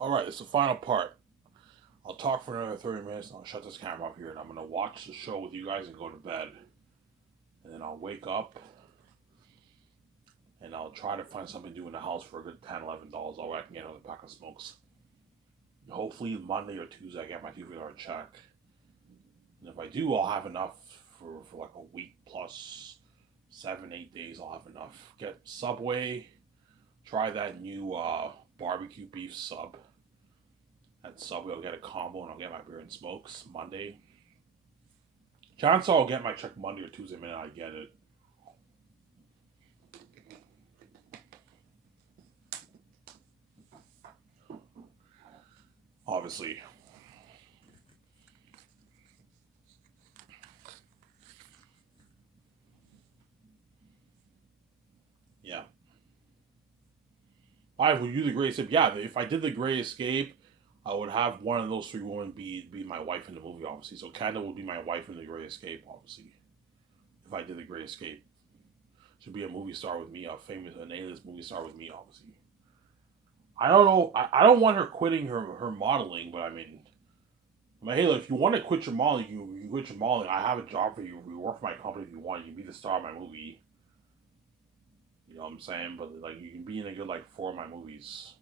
All right, it's the final part. I'll talk for another 30 minutes and I'll shut this camera off here and I'm going to watch the show with you guys and go to bed. And then I'll wake up and I'll try to find something to do in the house for a good $10, $11. All I can get another pack of smokes. Hopefully Monday or Tuesday I get my $2 check. And if I do, I'll have enough for like a week plus 7, 8 days. I'll have enough. Get Subway. Try that new barbecue beef sub. At Subway, I'll get a combo and I'll get my beer and smokes Monday. Chances I'll get my check Monday or Tuesday the minute I get it. Obviously. Yeah. I would do the Great Escape. Yeah, if I did the Great Escape, I would have one of those three women be my wife in the movie, obviously. So Kendall would be my wife in the Great Escape, obviously. If I did the Great Escape, she'd be a movie star with me, an A-list movie star with me, obviously. I don't know. I don't want her quitting her modeling, but hey, look, if you want to quit your modeling, you quit your modeling. I have a job for you. You work for my company if you want. You can be the star of my movie. You know what I'm saying? But like, you can be in a good like four of my movies.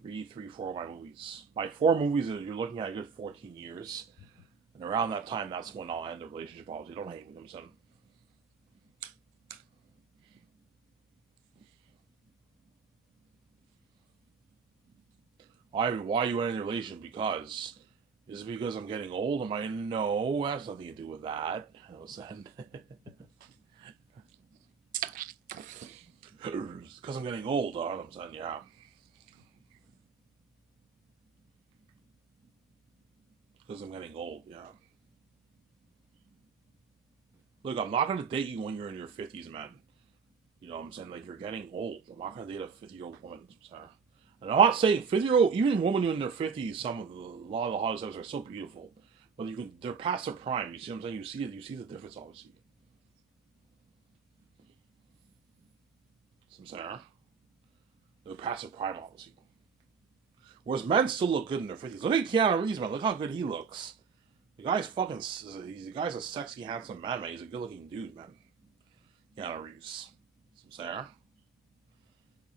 Three, four of my movies. My four movies, you're looking at a good 14 years. And around that time, that's when I'll end the relationship. Obviously, don't hate me, them son. Why you ending the relationship? Because is it because I'm getting old? Am I no? It has nothing to do with that. I was saying because I'm getting old. I'm saying yeah. Because I'm getting old. Yeah. Look, I'm not gonna date you when you're in your 50s, man. You know what I'm saying? Like, you're getting old. I'm not gonna date a 50-year-old woman. Sorry. And I'm not saying 50-year-old, even women in their 50s, a lot of the Hollywood stars are so beautiful, but they're past their prime. You see what I'm saying? You see it. You see the difference, obviously. Some saying they're past their prime, obviously. Whereas men still look good in their 50s. Look at Keanu Reeves, man. Look how good he looks. The guy's fucking. The guy's a sexy, handsome man, man. He's a good-looking dude, man. Keanu Reeves. Some saying.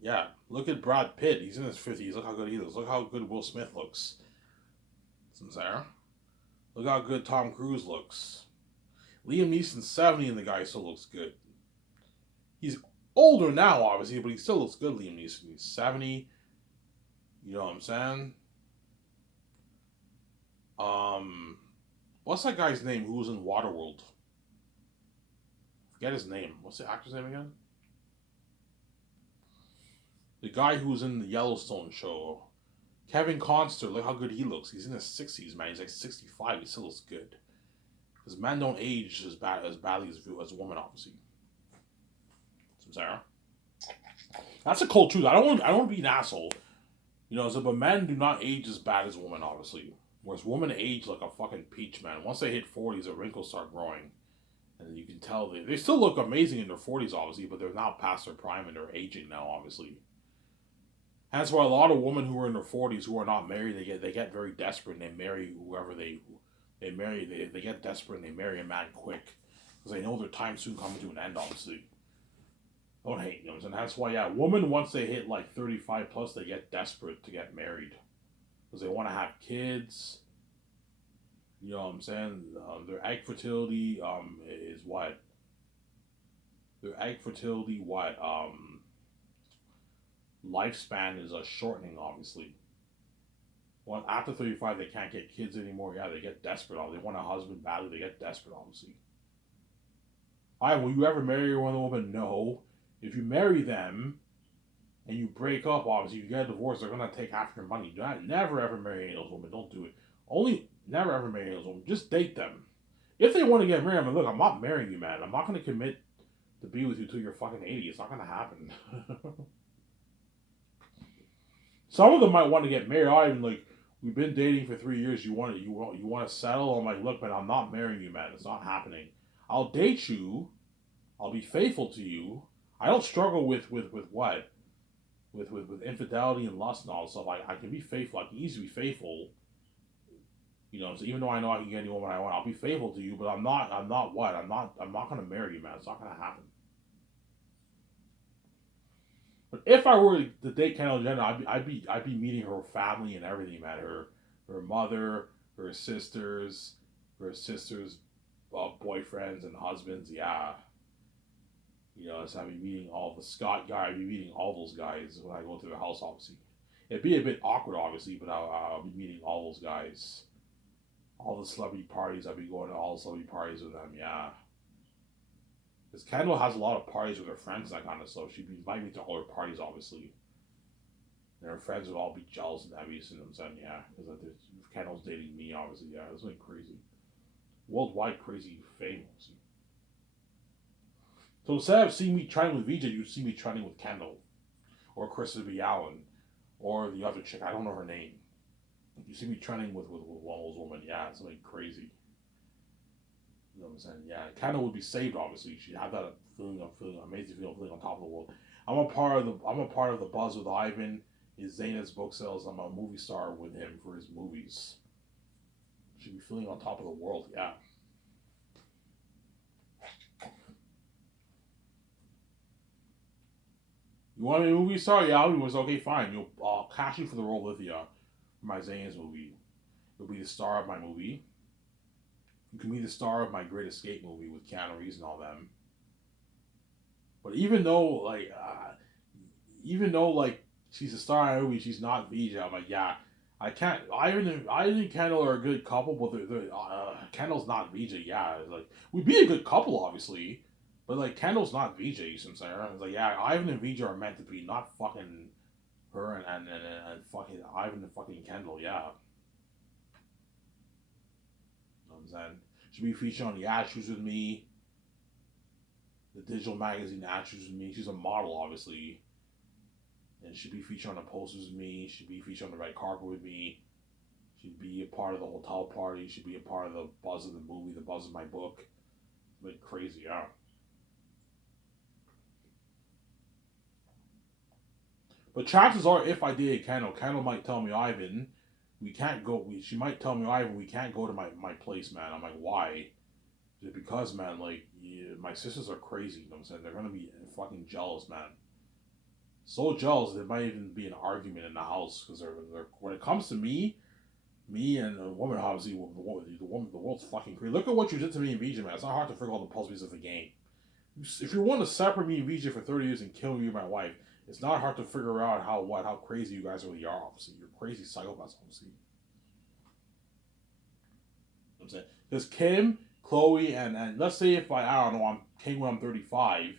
Yeah, look at Brad Pitt. He's in his 50s. Look how good he looks. Look how good Will Smith looks. Some saying. Look how good Tom Cruise looks. Liam Neeson's 70 and the guy still looks good. He's older now, obviously, but he still looks good, Liam Neeson. He's 70. You know what I'm saying? Um, what's that guy's name who was in Waterworld? Forget his name. What's the actor's name again? The guy who was in the Yellowstone show. Kevin Conster. Look how good he looks. He's in his 60s, man. He's like 65. He still looks good. Because men don't age as badly as women, obviously. Some Sarah. That's a cold truth. I don't want to be an asshole. You know, so, but men do not age as bad as women, obviously. Whereas women age like a fucking peach, man. Once they hit 40s, the wrinkles start growing. And you can tell they still look amazing in their 40s, obviously, but they're now past their prime and they're aging now, obviously. That's why a lot of women who are in their 40s who are not married, they get very desperate and they marry whoever they marry. They get desperate and they marry a man quick because they know their time soon coming to an end, obviously. Don't hate them. And that's why, yeah, women, once they hit like 35 plus, they get desperate to get married because they want to have kids. You know what I'm saying? Their egg fertility is what? Their egg fertility, what? Lifespan is a shortening, obviously. Well, after 35, they can't get kids anymore. Yeah, they get desperate. They want a husband badly. They get desperate, obviously. All right, will you ever marry one woman? No. If you marry them and you break up, obviously, you get a divorce, they're going to take half your money. Do not, never ever marry any of those women. Don't do it. Only, never ever marry those women. Just date them. If they want to get married, I mean, look, I'm not marrying you, man. I'm not going to commit to be with you till you're fucking 80. It's not going to happen. Some of them might want to get married. I even like we've been dating for 3 years. You want to settle? I'm like, look, man, I'm not marrying you, man. It's not happening. I'll date you. I'll be faithful to you. I don't struggle with what. with infidelity and lust and all that stuff. I can be faithful. I can easily be faithful. So even though I know I can get any woman I want, I'll be faithful to you. But I'm not. I'm not what. I'm not gonna marry you, man. It's not gonna happen. But if I were to date Kendall Jenner, I'd be meeting her family and everything, man. Her mother, her sisters, boyfriends and husbands. Yeah. So I'd be meeting all the Scott guy. I'd be meeting all those guys when I go to their house. Obviously, it'd be a bit awkward, obviously, but I'll be meeting all those guys. All the celebrity parties. I'd be going to all the celebrity parties with them. Yeah. Because Kendall has a lot of parties with her friends and that kind of stuff. She'd be inviting me to all her parties, obviously. And her friends would all be jealous and envious and them saying, yeah, because Kendall's dating me, obviously. Yeah, it's like crazy. Worldwide crazy fame, obviously. So instead of seeing me trending with VJ, you see me trending with Kendall. Or Kristen B. Allen. Or the other chick, I don't know her name. You see me trending with one of those women. Yeah, it's something crazy. You know what I'm saying? Yeah, Kendall would be saved. Obviously, she'd have that amazing feeling on top of the world. I'm a part of the buzz with Ivan. His Zaynet's book sales. I'm a movie star with him for his movies. She'd be feeling on top of the world. Yeah. You want to be a movie star? Yeah, I was okay. Fine. I'll cash you for the role with you for my Zaynet's movie. You'll be the star of my movie. You can be the star of my Great Escape movie with Keanu Reeves and all them. But even though she's a star in a movie, she's not VJ. I'm like, yeah, I can't. Ivan and Kendall are a good couple, but Kendall's not VJ. Yeah, like we'd be a good couple, obviously, but like Kendall's not VJ. You see what I'm saying? I was like, yeah, Ivan and VJ are meant to be, not fucking her and fucking Ivan and fucking Kendall. Yeah. I'm saying? She'll be featured on the Astros with me, the digital magazine Astros with me. She's a model, obviously. And she'd be featured on the posters with me. She'd be featured on the red carpet with me. She'd be a part of the hotel party. She'd be a part of the buzz of the movie, the buzz of my book. Like crazy, yeah. But chances are, if I date Kendall might tell me, Ivan, we can't go. She might tell me, Ivan, we can't go to my place, man. I'm like, why? Just because, man, like, yeah, my sisters are crazy. You know what I'm saying? They're gonna be fucking jealous, man. So jealous there might even be an argument in the house because they're when it comes to me and a woman, obviously, the world's fucking crazy. Look at what you did to me and VJ, man. It's not hard to figure out the puzzles of the game. If you want to separate me and VJ for 30 years and kill me and my wife, it's not hard to figure out how crazy you guys really are. Obviously, you're crazy psychopaths. Obviously, you know what I'm saying, because Kim, Chloe, and let's say if I don't know, I'm King when I'm 35.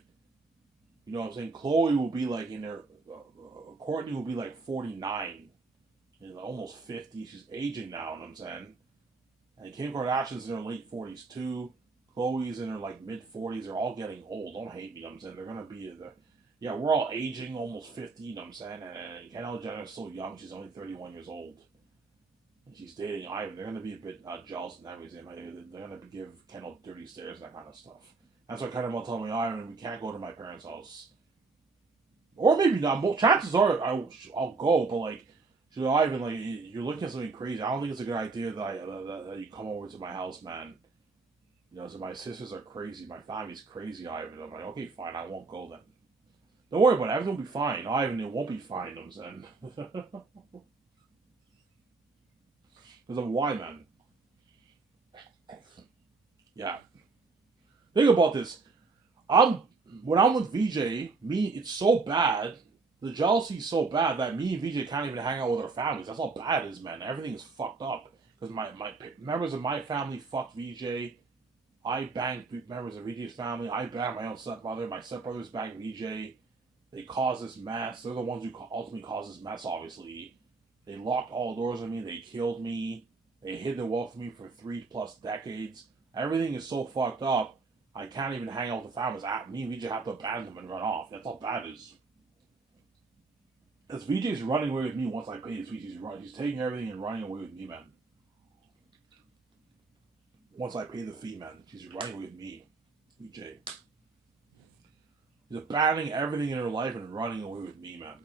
You know what I'm saying? Chloe will be like in her, Courtney will be like 49, almost 50. She's aging now. You know what I'm saying? And Kim Kardashian's in her late 40s too. Chloe's in her like mid 40s. They're all getting old. Don't hate me. You know what I'm saying? They're gonna be yeah, we're all aging, almost 50. You know what I'm saying? And Kendall Jenner's still young. She's only 31 years old. And she's dating Ivan. They're gonna be a bit jealous and everything. They're gonna give Kendall dirty stares, that kind of stuff. That's why Kendall will tell me, Ivan, we can't go to my parents' house. Or maybe not. Well, chances are I'll go, but like, Ivan, like, you're looking at something crazy. I don't think it's a good idea that you come over to my house, man. So my sisters are crazy. My family's crazy, Ivan. I'm like, okay, fine, I won't go then. Don't worry about it. Everything will be fine. Ivan, it won't be fine, you know what I'm saying? Because I'm why, man. Yeah. Think about this. When I'm with VJ, it's so bad. The jealousy is so bad that me and VJ can't even hang out with our families. That's how bad it is, man. Everything is fucked up. Because my members of my family fucked VJ. I banged members of VJ's family. I banged my own stepbrother. My stepbrothers banged VJ. They caused this mess. They're the ones who ultimately caused this mess, obviously. They locked all the doors on me. They killed me. They hid the wealth from me for 3+ decades. Everything is so fucked up. I can't even hang out with the families. Me and VJ have to abandon them and run off. That's how bad it is. As VJ's running away with me once I pay his fees, he's taking everything and running away with me, man. Once I pay the fee, man, she's running away with me, VJ. She's abandoning everything in her life and running away with me, man.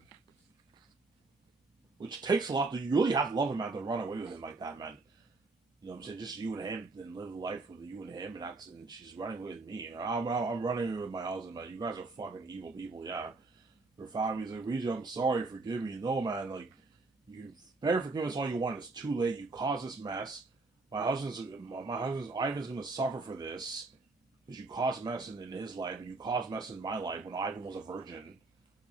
which takes a lot. You really have to love him, man, to run away with him like that, man. You know what I'm saying? Just you and him, and live life with you and him, and she's running with me. I'm running with my husband, man. You guys are fucking evil people, yeah. Her family's like, Regis, I'm sorry, forgive me. No, man, like, you better forgive us all you want. It's too late. You caused this mess. My husband's Ivan's gonna suffer for this because you caused mess in his life, and you caused mess in my life when Ivan was a virgin,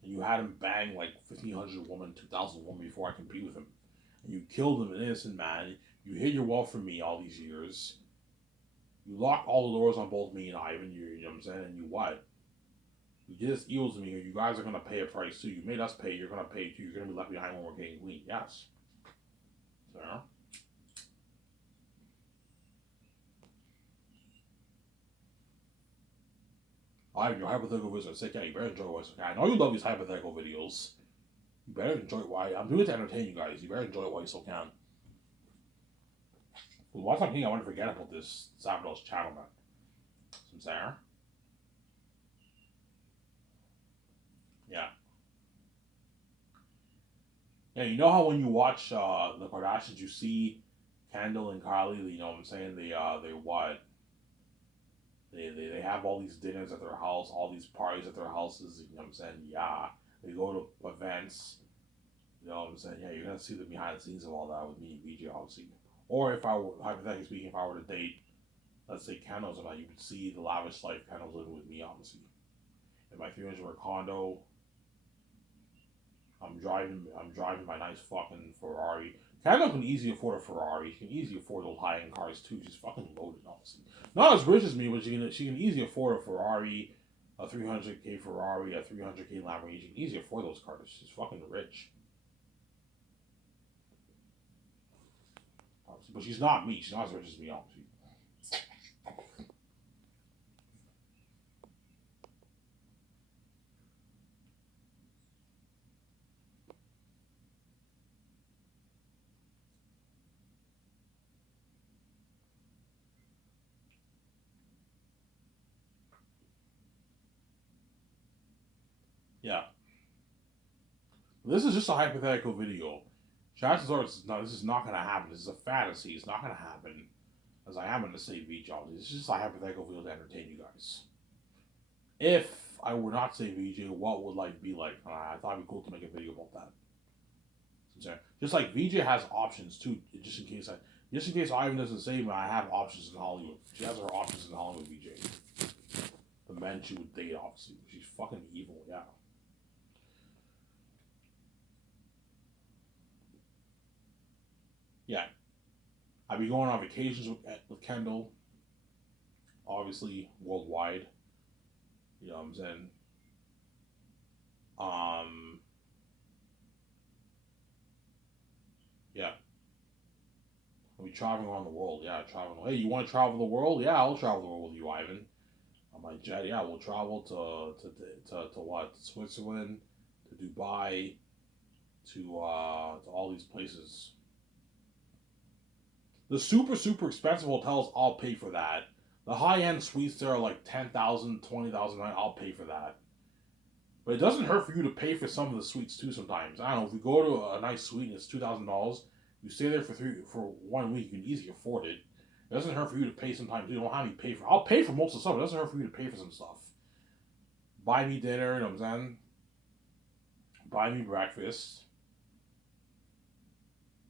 and you had him bang like 1,500 women, 2,000 women before I could be with him, and you killed him, an innocent man. You hid your wealth from me all these years. You locked all the doors on both me and Ivan. You know what I'm saying? And you what? You did this evil to me. You guys are gonna pay a price too. You made us pay. You're gonna pay too. You're gonna be left behind when we're getting clean. Yes. So. Ivan, your hypothetical videos are sick. Yeah, you better enjoy what's okay. I know you love these hypothetical videos. You better enjoy it. Why? I'm doing it to entertain you guys. You better enjoy it while you still can. While I'm here, I want to forget about this Salvador's channel, man. Some Sarah. Yeah. Yeah, you know how when you watch the Kardashians, you see Kendall and Kylie, you know what I'm saying? They what? They have all these dinners at their house, all these parties at their houses, you know what I'm saying? Yeah. They go to events, you know what I'm saying? Yeah, you're gonna see the behind the scenes of all that with me and BJ, obviously. Or if I were, hypothetically speaking, if I were to date, let's say Kendall's about, you could see the lavish life Kendall's living with me, obviously. In my 300 condo, I'm driving my nice fucking Ferrari. Kendall can easily afford a Ferrari. She can easily afford those high end cars too. She's fucking loaded, honestly. Not as rich as me, but she can easily afford a Ferrari, a 300K Ferrari, a 300K Lamborghini. She can easily afford those cars. She's fucking rich. Obviously. But she's not me. She's not as rich as me, obviously. Yeah. This is just a hypothetical video. Chances are this is not gonna happen. This is a fantasy. It's not gonna happen. As I am gonna say VJ. This is just a hypothetical video to entertain you guys. If I were not to say VJ, what would life be like? I thought it'd be cool to make a video about that. Just like VJ has options too, just in case Ivan doesn't say me, I have options in Hollywood. She has her options in Hollywood, VJ. The men she would date, obviously. She's fucking evil, yeah. Yeah. I'd be going on vacations with Kendall, obviously worldwide. You know what I'm saying? Um, yeah. I'll be traveling around the world. Yeah, traveling. Hey, you want to travel the world? Yeah, I'll travel the world with you, Ivan. On my jet, yeah, we'll travel to what? Switzerland, to Dubai, to all these places. The super expensive hotels, I'll pay for that. The high end suites there are like 10,000, 20,000. I'll pay for that. But it doesn't hurt for you to pay for some of the suites too. Sometimes I don't know if you go to a nice suite and it's $2,000. You stay there for 1 week. You can easily afford it. It doesn't hurt for you to pay sometimes. You don't have me pay for. I'll pay for most of the stuff. It doesn't hurt for you to pay for some stuff. Buy me dinner. You know what I'm saying? Buy me breakfast.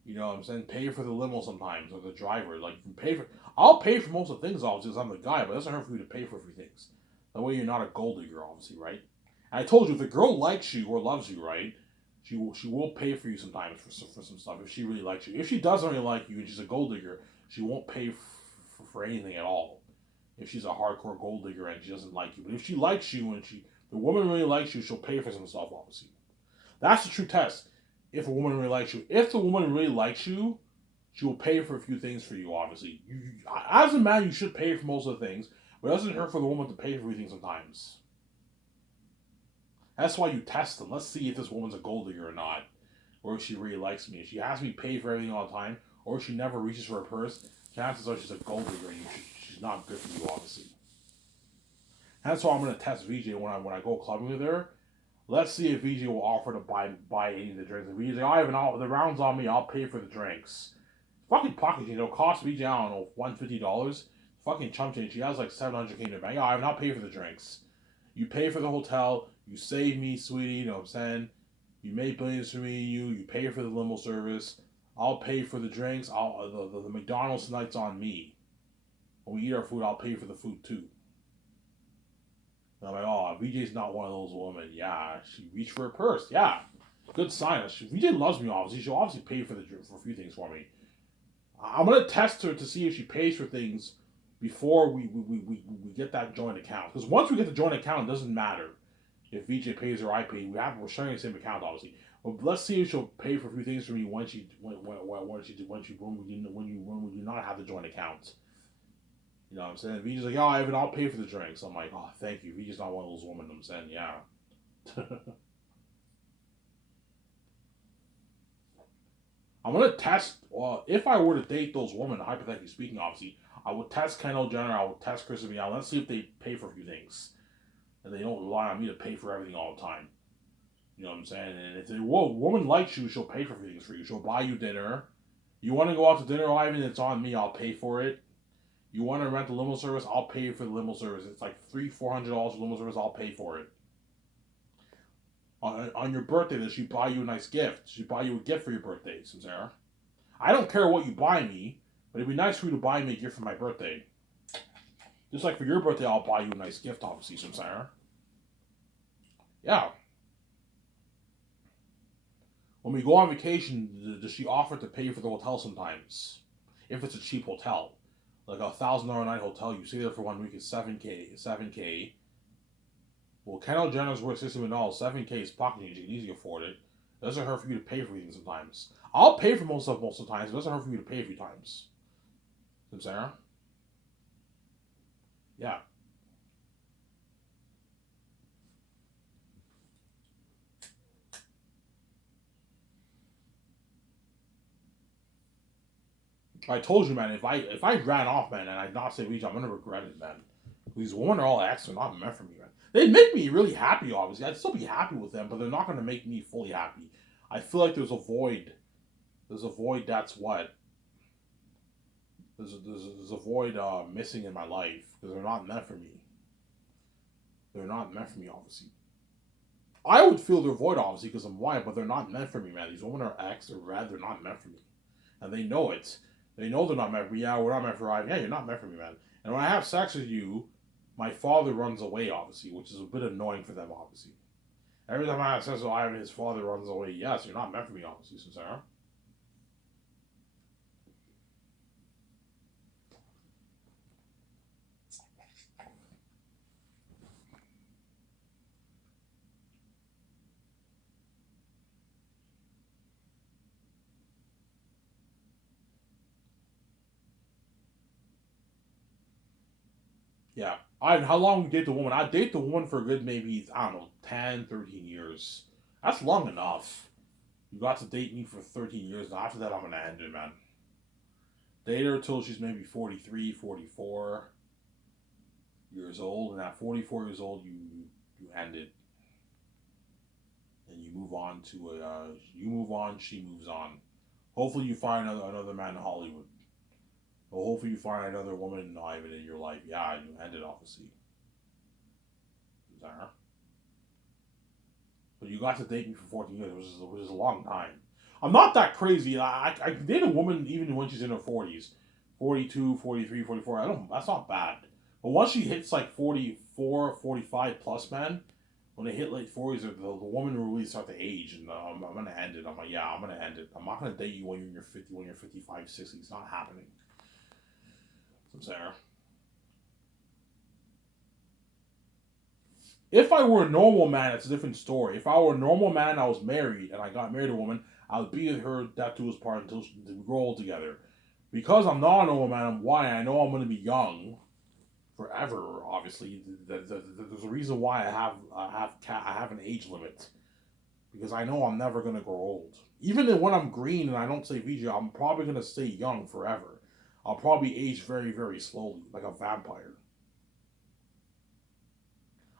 You know what I'm saying? Pay for the limo sometimes or the driver. Like you pay for. I'll pay for most of the things obviously because I'm the guy, but it doesn't hurt for you to pay for a few things. That way you're not a gold digger, obviously, right? And I told you if the girl likes you or loves you, right? She will pay for you sometimes for some stuff if she really likes you. If she doesn't really like you and she's a gold digger, she won't pay for anything at all. If she's a hardcore gold digger and she doesn't like you, but if she likes you and the woman really likes you, she'll pay for some stuff, obviously. That's the true test. If a woman really likes you, if the woman really likes you, she will pay for a few things for you. Obviously, as a man, you should pay for most of the things, but it doesn't hurt for the woman to pay for everything sometimes. That's why you test them. Let's see if this woman's a gold digger or not, or if she really likes me. If she has me pay for everything all the time, or if she never reaches for a purse, chances are she's a gold digger and she's not good for you, obviously. That's why I'm gonna test VJ when I go clubbing with her. Let's see if VJ will offer to buy any of the drinks. If VJ's like, I have the rounds on me, I'll pay for the drinks. Fucking pocket change, it'll cost VJ, I don't know, $150. Fucking chump change. She has like 700K in the bank. Yeah, I have not paid for the drinks. You pay for the hotel, you save me, sweetie, you know what I'm saying? You made billions for me, you pay for the limo service. I'll pay for the drinks. The McDonald's tonight's on me. When we eat our food, I'll pay for the food too. And I'm like, oh, VJ's not one of those women. Yeah, she reached for her purse. Yeah, good sign. VJ loves me, obviously. She'll obviously pay for a few things for me. I'm gonna test her to see if she pays for things before we get that joint account. Because once we get the joint account, it doesn't matter if VJ pays or I pay. We're sharing the same account, obviously. But let's see if she'll pay for a few things for me when we do not have the joint account. You know what I'm saying? VJ's like, oh, Ivan, I'll pay for the drinks. I'm like, oh, thank you. VJ's not one of those women. I'm saying, yeah. I'm gonna test. If I were to date those women, hypothetically speaking, obviously, I would test Kendall Jenner. I would test Kristen Bell. Let's see if they pay for a few things, and they don't rely on me to pay for everything all the time. You know what I'm saying? And if a woman likes you, she'll pay for things for you. She'll buy you dinner. You want to go out to dinner, Ivan? It's on me. I'll pay for it. You want to rent the limo service? I'll pay for the limo service. It's like $300-$400 for limo service. I'll pay for it. On your birthday, does she buy you a nice gift? Does she buy you a gift for your birthday, Sarah? I don't care what you buy me, but it'd be nice for you to buy me a gift for my birthday. Just like for your birthday, I'll buy you a nice gift, obviously, Sarah. Yeah. When we go on vacation, does she offer to pay for the hotel sometimes? If it's a cheap hotel. Like $1,000 a night hotel, you stay there for 1 week, is $7K. Well, Kendall Jenner's worth $60 million. $7K is pocket change. You can easily afford it. It doesn't hurt for you to pay for things sometimes. I'll pay for most stuff most of the times. It doesn't hurt for me to pay a few times. Sarah? Yeah. I told you, man, if I ran off, man, and I not say reach, I'm gonna regret it, man. These women are all ex, they're not meant for me, man. They make me really happy, obviously. I'd still be happy with them, but they're not gonna make me fully happy. I feel like there's a void. There's a void. That's what. There's a void missing in my life because they're not meant for me. They're not meant for me, obviously. I would feel their void, obviously, because I'm white, but they're not meant for me, man. These women are ex, they're red, they're not meant for me. And they know it. They know they're not meant for me. Yeah, we're not meant for Ivan. Yeah, you're not meant for me, man. And when I have sex with you, my father runs away, obviously, which is a bit annoying for them, obviously. Every time I have sex with Ivan, his father runs away. Yes, you're not meant for me, obviously, Sarah. Yeah. How long you date the woman? I date the woman for a good maybe, I don't know, 10, 13 years. That's long enough. You got to date me for 13 years, and after that, I'm going to end it, man. Date her till she's maybe 43, 44 years old, and at 44 years old, you end it. And you move on to you move on, she moves on. Hopefully, you find another man in Hollywood. Well, hopefully you find another woman not even in your life. Yeah, you end it obviously. Zara. But you got to date me for 14 years, which is a long time. I'm not that crazy. I date a woman even when she's in her 40s. 42, 43, 44. That's not bad. But once she hits like 44, 45 plus, man, when they hit late 40s, the woman will really start to age, and I'm going to end it. I'm like, yeah, I'm going to end it. I'm not going to date you when you're in your 50, when you're 55, 60. It's not happening. Sarah. If I were a normal man, it's a different story. If I were a normal man, I was married, and I got married to a woman, I would be with her that to his part until we grow old together. Because I'm not a normal man, I'm white. I know I'm going to be young forever. Obviously, there's a reason why I have an age limit, because I know I'm never going to grow old. Even when I'm green and I don't say VJ, I'm probably going to stay young forever. I'll probably age very, very slowly, like a vampire.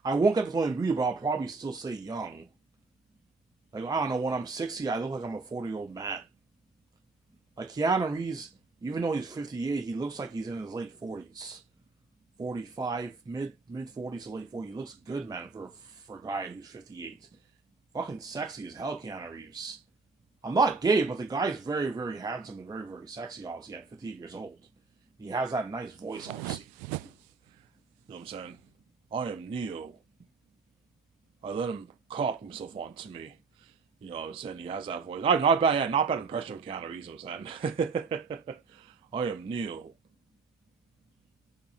I won't get to flowing beauty, but I'll probably still stay young. Like, I don't know, when I'm 60, I look like I'm a 40-year-old man. Like, Keanu Reeves, even though he's 58, he looks like he's in his late 40s. 45, mid 40s to late 40s. He looks good, man, for a guy who's 58. Fucking sexy as hell, Keanu Reeves. I'm not gay, but the guy is very, very handsome and very, very sexy, obviously, at 58 years old. He has that nice voice, obviously. You know what I'm saying? I am Neo. I let him cock himself onto me. You know what I'm saying? He has that voice. Oh, not bad, yeah, not bad impression of Keanu Reeves, I'm saying. I am Neo.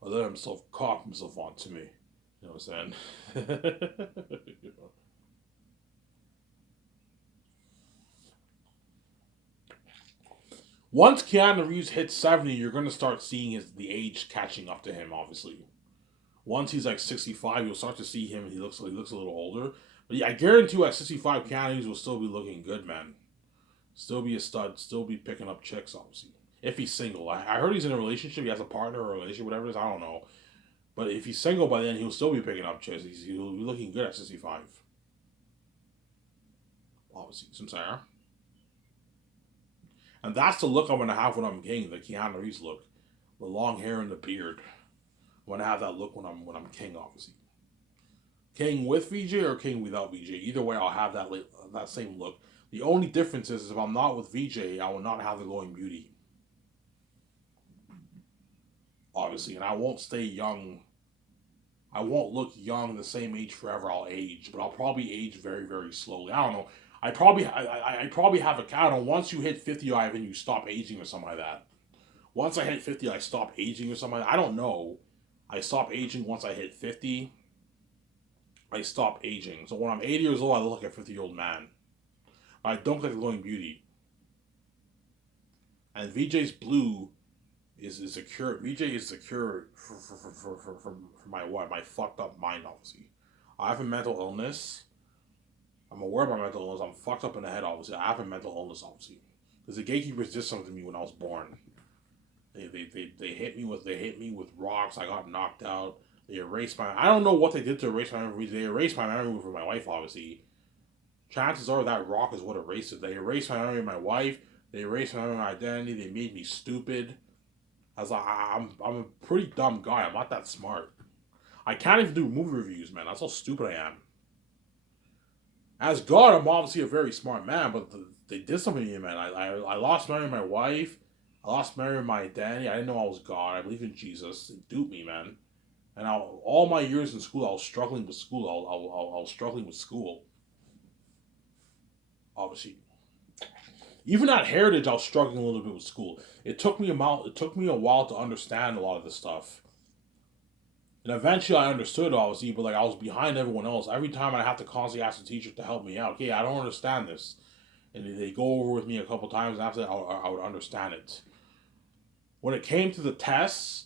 I let himself cock himself onto me. You know what I'm saying? Once Keanu Reeves hits 70, you're going to start seeing the age catching up to him, obviously. Once he's like 65, you'll start to see him and he looks a little older. But yeah, I guarantee you at 65, Keanu Reeves will still be looking good, man. Still be a stud, still be picking up chicks, obviously. If he's single. I heard he's in a relationship, he has a partner or a relationship, whatever it is, I don't know. But if he's single by then, he'll still be picking up chicks. He'll be looking good at 65. Obviously, some saying. And that's the look I'm going to have when I'm king, the Keanu Reeves look. The long hair and the beard. I'm going to have that look when I'm king, obviously. King with VJ or king without VJ. Either way, I'll have that same look. The only difference is if I'm not with VJ, I will not have the glowing beauty. Obviously, and I won't stay young. I won't look young the same age forever. I'll age, but I'll probably age very, very slowly. I don't know. I probably have a count. Once you hit 50, Ivan, you stop aging or something like that. Once I hit 50, I stop aging or something like that. I don't know. I stop aging once I hit 50. I stop aging. So when I'm 80 years old, I look like a 50-year-old man. I don't get the glowing beauty. And VJ's blue is a cure. VJ is a cure for my fucked up mind, obviously. I have a mental illness. I'm aware of my mental illness. I'm fucked up in the head, obviously. I have a mental illness, obviously. Because the gatekeepers did something to me when I was born. They hit me with rocks. I got knocked out. They erased I don't know what they did to erase my memory. They erased my memory for my wife, obviously. Chances are that rock is what erased it. They erased my memory of my wife. They erased my memory of my identity. They made me stupid. I'm a pretty dumb guy. I'm not that smart. I can't even do movie reviews, man. That's how stupid I am. As God, I'm obviously a very smart man, but they did something to me, man. I lost memory of my wife. I lost memory of my identity. I didn't know I was God. I believe in Jesus. They duped me, man. And all my years in school, I was struggling with school. I was struggling with school. Obviously. Even at Heritage, I was struggling a little bit with school. It took me a while to understand a lot of this stuff. And eventually I understood, obviously, but like I was behind everyone else. Every time I have to constantly ask the teacher to help me out. Okay, I don't understand this. And they go over with me a couple times, and after that I would understand it. When it came to the tests,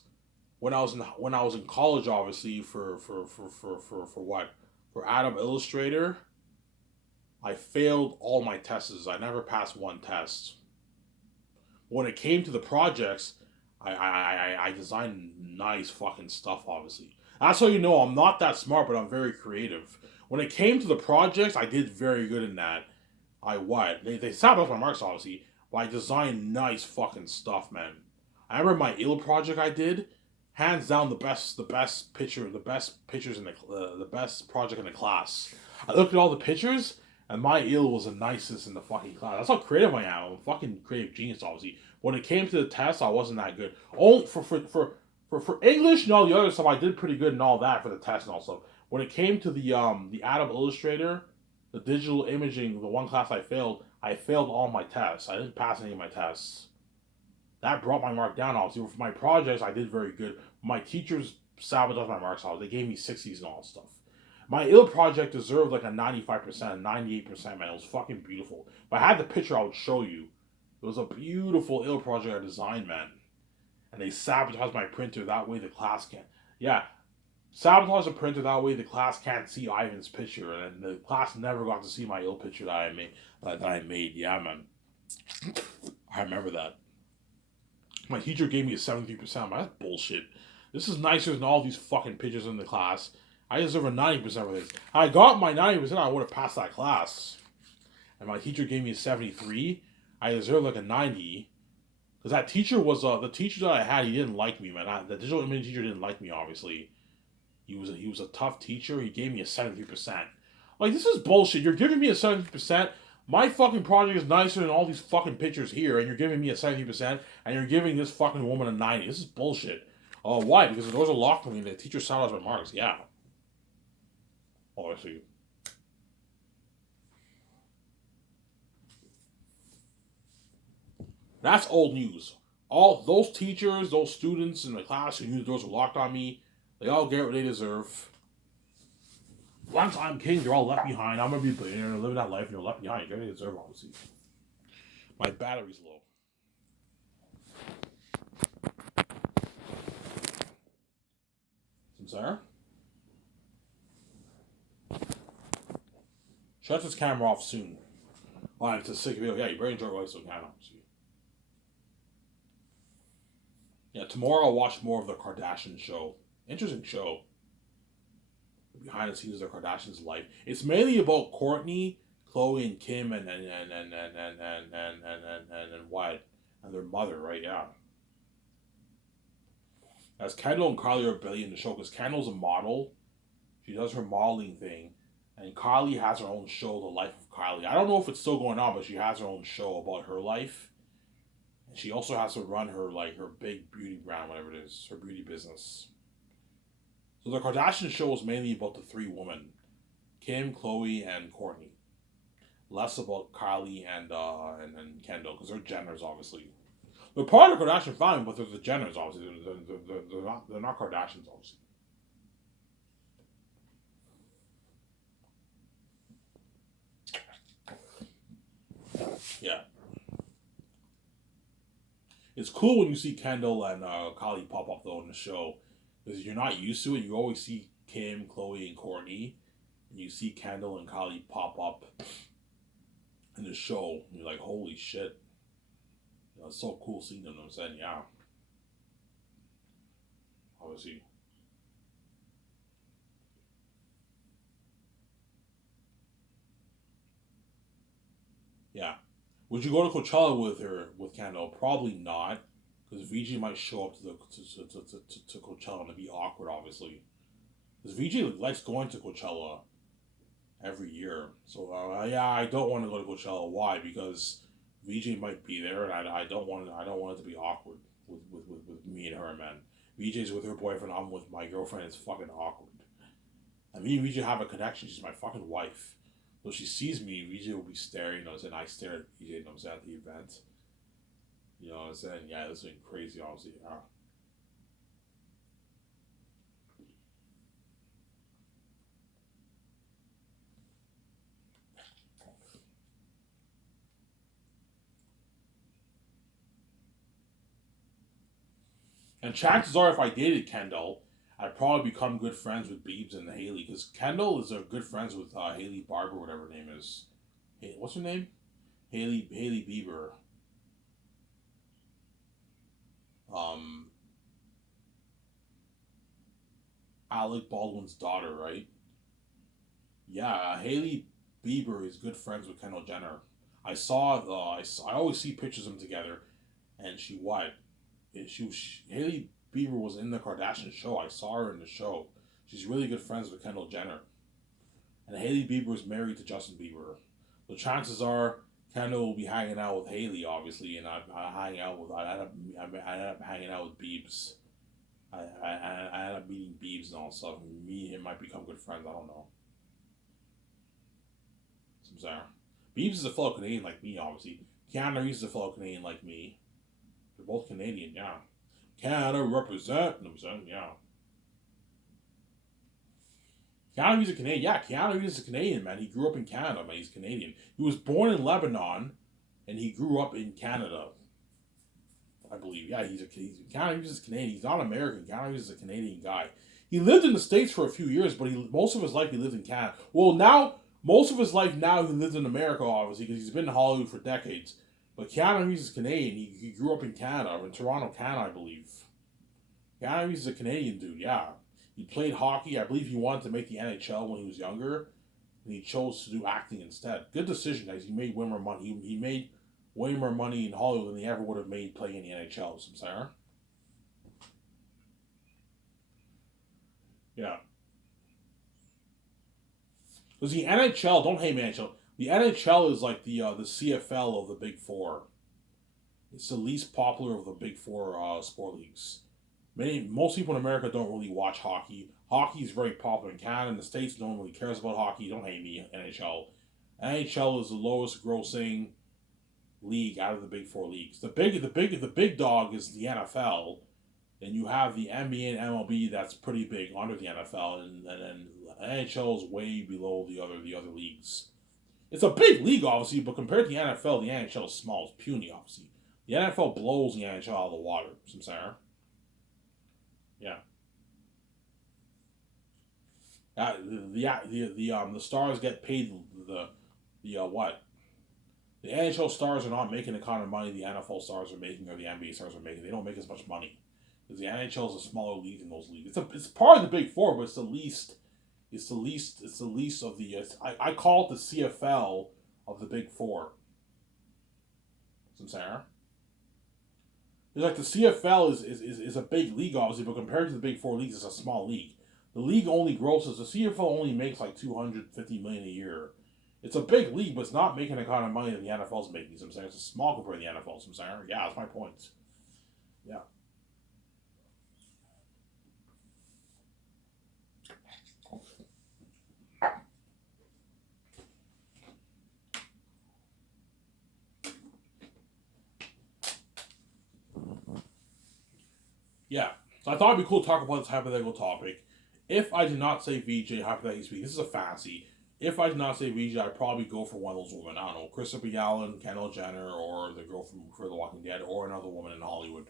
when I was in college, obviously, for what? For Adobe Illustrator, I failed all my tests. I never passed one test. When it came to the projects, I designed nice fucking stuff, obviously. That's how you know I'm not that smart, but I'm very creative. When it came to the projects, I did very good in that. They sabotaged my marks, obviously, but I designed nice fucking stuff, man. I remember my ill project I did, hands down the best pictures in the best project in the class. I looked at all the pictures, and my ill was the nicest in the fucking class. That's how creative I am. I'm a fucking creative genius, obviously. When it came to the test, I wasn't that good. Only for English and all the other stuff, I did pretty good and all that for the test and all stuff. When it came to the Adobe Illustrator, the digital imaging, the one class I failed all my tests. I didn't pass any of my tests. That brought my mark down, obviously. For my projects, I did very good. My teachers sabotaged my marks, obviously. They gave me 60s and all that stuff. My ill project deserved like a 95%, 98%, man. It was fucking beautiful. If I had the picture, I would show you. It was a beautiful ill project I designed, man. And they sabotaged my printer. That way the class can't. Yeah. Sabotage the printer. That way the class can't see Ivan's picture. And the class never got to see my ill picture that I made. Yeah, man. I remember that. My teacher gave me a 73%. That's bullshit. This is nicer than all these fucking pictures in the class. I deserve a 90% for this. I got my 90%, I would have passed that class. and my teacher gave me a 73, I deserve like a 90. Because that teacher was the teacher that I had. He didn't like me, man. The digital imaging teacher didn't like me. Obviously, he was a tough teacher. He gave me a 73%. Like, this is bullshit. You're giving me a 70%. My fucking project is nicer than all these fucking pictures here, and you're giving me a 70%, and you're giving this fucking woman a 90. This is bullshit. Why? Because the doors are locked for me, and the teacher sabotaged my marks. Yeah. Obviously. That's old news. All those teachers, those students in the class who knew the doors were locked on me, they all get what they deserve. Once I'm king, they're all left behind. I'm gonna be a billionaire and living that life, and you're left behind. You get what they deserve, obviously. My battery's low. Sarah? Shut this camera off soon. Well, it's a sick video. Yeah, you better enjoy it while I still can, obviously. Yeah, tomorrow I'll watch more of the Kardashian show. Interesting show. Behind the scenes of the Kardashians' life. It's mainly about Kourtney, Khloe, and Kim, and what, and their mother, right? Yeah. As Kendall and Kylie are barely in the show, because Kendall's a model. She does her modeling thing, and Kylie has her own show, The Life of Kylie. I don't know if it's still going on, but she has her own show about her life. And she also has to run her big beauty brand, whatever it is, her beauty business. So the Kardashian show is mainly about the three women, Kim, Khloe, and Kourtney. Less about Kylie and Kendall, because they're Jenners, obviously. They're part of the Kardashian family, but they're the Jenners, obviously. They're not Kardashians, obviously. Yeah. It's cool when you see Kendall and Kylie pop up, though, in the show. Because you're not used to it. You always see Kim, Khloe, and Kourtney. And you see Kendall and Kylie pop up in the show. And you're like, holy shit. You know, it's so cool seeing them. I'm saying, yeah. Obviously. Yeah. Would you go to Coachella with Kendall? Probably not. Because VJ might show up to Coachella and it'd be awkward, obviously. Because VJ likes going to Coachella every year. So, yeah, I don't want to go to Coachella. Why? Because VJ might be there, and I don't want it to be awkward with me and her, man. VJ's with her boyfriend, I'm with my girlfriend. It's fucking awkward. And me and VJ have a connection. She's my fucking wife. So she sees me, VJ will be staring, you know what I'm saying? I stare at VJ, you know what I'm saying, at the event. You know what I'm saying? Yeah, this is crazy, obviously. Yeah. And chances are, if I dated Kendall, I'd probably become good friends with Biebs and Haley, because Kendall is good friends with Haley Barber, whatever her name is. Hey, what's her name? Haley Bieber. Um, Alec Baldwin's daughter, right? Yeah, Haley Bieber is good friends with Kendall Jenner. I saw. I always see pictures of them together, and she what? Haley Bieber was in the Kardashian show. I saw her in the show. She's really good friends with Kendall Jenner, and Haley Bieber is married to Justin Bieber. The chances are Kendall will be hanging out with Haley, obviously, and I hang out with. I end up hanging out with Biebs. I end up meeting Biebs and all stuff. Me and him might become good friends. I don't know. I'm sorry. Biebs is a fellow Canadian like me, obviously. Keanu Reeves is a fellow Canadian like me. They're both Canadian, yeah. Canada represent. I'm saying, yeah. Keanu Reeves is a Canadian. Yeah, Keanu Reeves is a Canadian, man. He grew up in Canada, man. He's Canadian. He was born in Lebanon, and he grew up in Canada. I believe. Yeah, Keanu Reeves is Canadian. He's not American. Keanu Reeves is a Canadian guy. He lived in the States for a few years, but most of his life he lived in Canada. Well, now, most of his life now he lives in America, obviously, because he's been in Hollywood for decades. But Keanu Reeves is Canadian. He grew up in Canada, or in Toronto, Canada, I believe. Keanu Reeves is a Canadian dude, yeah. He played hockey. I believe he wanted to make the NHL when he was younger. and he chose to do acting instead. Good decision, guys. He made way more money. He made way more money in Hollywood than he ever would have made playing in the NHL. So, Sarah. Yeah. Because the NHL, don't hate me, NHL. The NHL is like the CFL of the Big Four. It's the least popular of the Big Four sport leagues. Most people in America don't really watch hockey. Hockey is very popular in Canada, and the States no one really cares about hockey. Don't hate me, NHL. NHL is the lowest grossing league out of the Big Four leagues. The big dog is the NFL. Then you have the NBA and MLB that's pretty big under the NFL, and then NHL is way below the other leagues. It's a big league, obviously, but compared to the NFL, the NHL is small. It's puny, obviously. The NFL blows the NHL out of the water. Some Sarah. Yeah. The stars get paid the what? The NHL stars are not making the kind of money the NFL stars are making or the NBA stars are making. They don't make as much money because the NHL is a smaller league in those leagues. It's part of the Big Four, but it's the least. It's the least of the. I call it the CFL of the Big Four. Some Sarah. It's like the CFL is a big league, obviously, but compared to the Big Four leagues, it's a small league. The league only grosses. The CFL only makes like $250 million a year. It's a big league, but it's not making the kind of money that the NFL's making. So I'm saying it's a small compared to the NFL. So I'm saying, yeah, that's my point. Yeah. Yeah. So I thought it'd be cool to talk about this hypothetical topic. If I did not say VJ, hypothetically speaking, this is a fantasy. If I did not say VJ, I'd probably go for one of those women. I don't know, Christopher Allen, Kendall Jenner, or the girl from For the Walking Dead, or another woman in Hollywood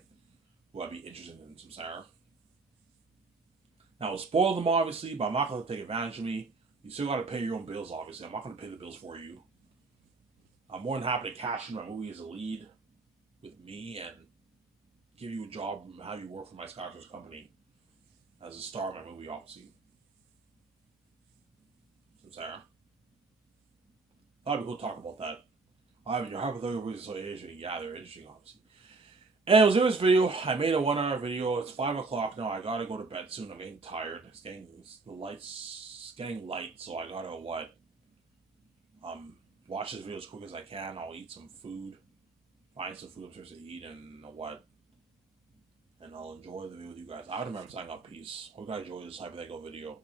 who I'd be interested in, some Sarah. Now, I'll spoil them, obviously, but I'm not going to take advantage of me. You still got to pay your own bills, obviously. I'm not going to pay the bills for you. I'm more than happy to cash in my movie as a lead with me and give you a job and have you work for my Skyforce company as a star of my movie, obviously. Some Sarah. Thought it'd be cool to talk about that. I mean, your hypothetical movies are so interesting. Yeah, they're interesting, obviously. And it was in this video. I made a 1 hour video. It's 5 o'clock now. I gotta go to bed soon. I'm getting tired. It's getting light, so I gotta watch this video as quick as I can. I'll eat some food, find some food upstairs to eat, and and I'll enjoy the video with you guys. I would remember signing up. Peace. Hope you guys enjoy this hypothetical video.